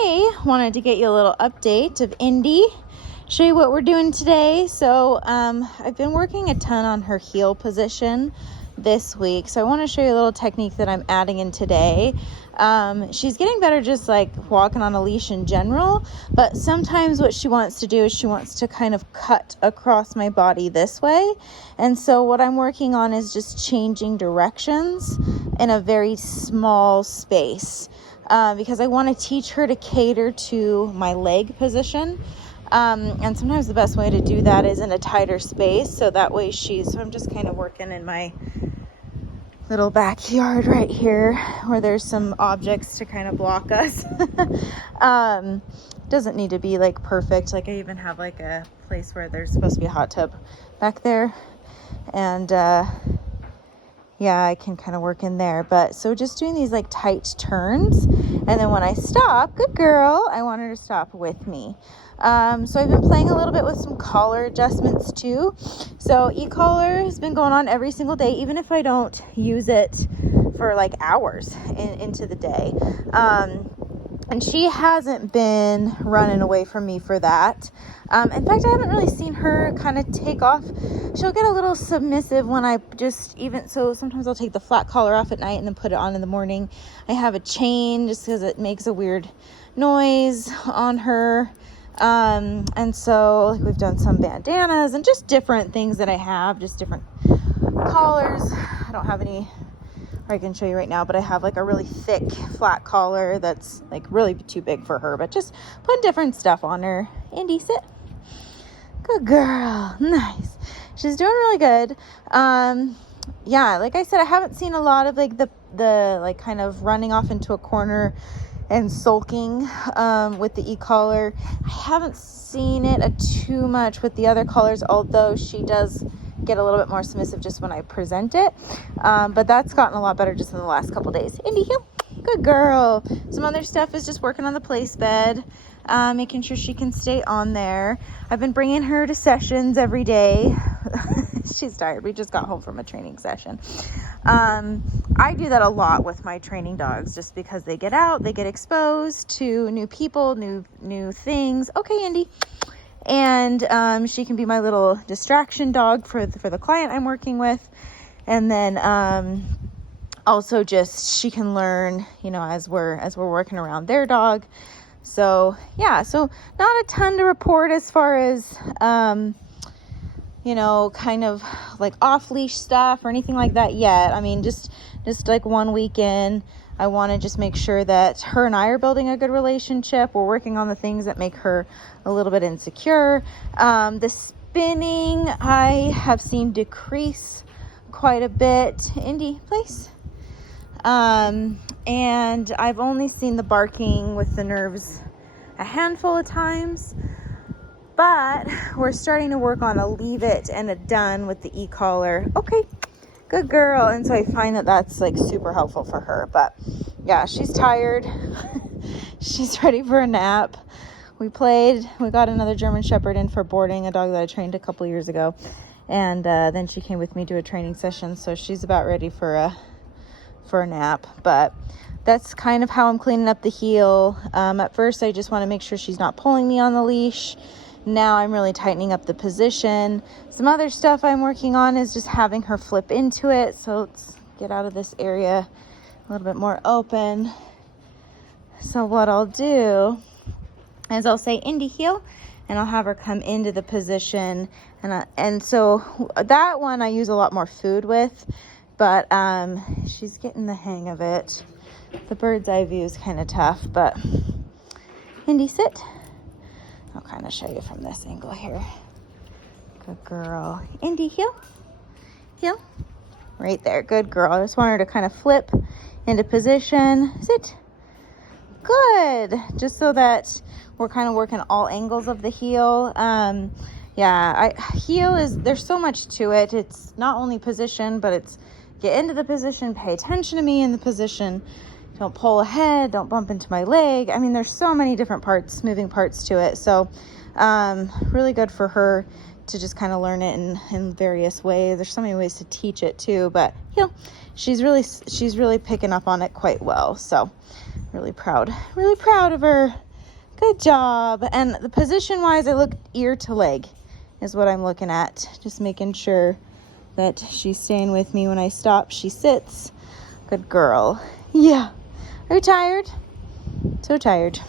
today wanted to get you a little update of Indy, show you what we're doing today. So I've been working a ton on her heel position this week, so I want to show you a little technique that I'm adding in today. She's getting better just like walking on a leash in general, but sometimes what she wants to do is she wants to kind of cut across my body this way. And so what I'm working on is just changing directions in a very small space. Because I want to teach her to cater to my leg position. And sometimes the best way to do that is in a tighter space. So that way so I'm just kind of working in my little backyard right here where there's some objects to kind of block us. Doesn't need to be like perfect. Like I even have like a place where there's supposed to be a hot tub back there. And, yeah, I can kind of work in there. But so just doing these like tight turns. And then when I stop, good girl, I want her to stop with me. So I've been playing a little bit with some collar adjustments too. So e-collar has been going on every single day, even if I don't use it for like hours into the day. And she hasn't been running away from me for that. In fact, I haven't really seen her kind of take off. She'll get a little submissive when so sometimes I'll take the flat collar off at night and then put it on in the morning. I have a chain just because it makes a weird noise on her. And so like we've done some bandanas and just different things that I have, just different collars. I don't have any I can show you right now, but I have like a really thick flat collar that's like really too big for her, but just put different stuff on her. Indy, sit. Good girl. Nice. She's doing really good. Yeah, like I said, I haven't seen a lot of like the like kind of running off into a corner and sulking with the e-collar. I haven't seen it too much with the other collars, although she does get a little bit more submissive just when I present it. But that's gotten a lot better just in the last couple days. Indy, heel. Good girl. Some other stuff is just working on the place bed, making sure she can stay on there. I've been bringing her to sessions every day. She's tired. We just got home from a training session. I do that a lot with my training dogs just because they get out, they get exposed to new people, new things. Okay, Indy. And she can be my little distraction dog for the client I'm working with. And then also just she can learn, as we're working around their dog. So yeah, so not a ton to report as far as kind of like off leash stuff or anything like that yet. I mean, just like 1 week in, I want to just make sure that her and I are building a good relationship. We're working on the things that make her a little bit insecure. The spinning I have seen decrease quite a bit. Indy, place. And I've only seen the barking with the nerves a handful of times. But we're starting to work on a leave it and a done with the e-collar. Okay, good girl. And so I find that that's like super helpful for her. But yeah, she's tired. She's ready for a nap. We got another German Shepherd in for boarding, a dog that I trained a couple years ago. And then she came with me to a training session. So she's about ready for a nap. But that's kind of how I'm cleaning up the heel. At first, I just want to make sure she's not pulling me on the leash. Now I'm really tightening up the position. Some other stuff I'm working on is just having her flip into it. So let's get out of this area a little bit more open. So what I'll do is I'll say Indy heel, and I'll have her come into the position. And so that one I use a lot more food with, but she's getting the hang of it. The bird's eye view is kind of tough, but Indy, sit. I'll kind of show you from this angle here. Good girl. Indy, heel. Heel. Right there. Good girl. I just want her to kind of flip into position. Sit. Good. Just so that we're kind of working all angles of the heel. There's so much to it. It's not only position, but it's get into the position, pay attention to me in the position. Don't pull ahead, don't bump into my leg. I mean, there's so many different moving parts to it. So really good for her to just kind of learn it in various ways. There's so many ways to teach it too, but she's really picking up on it quite well. So really proud of her. Good job. And the position wise, I look ear to leg is what I'm looking at. Just making sure that she's staying with me when I stop. She sits. Good girl. Yeah. Are you tired? So tired.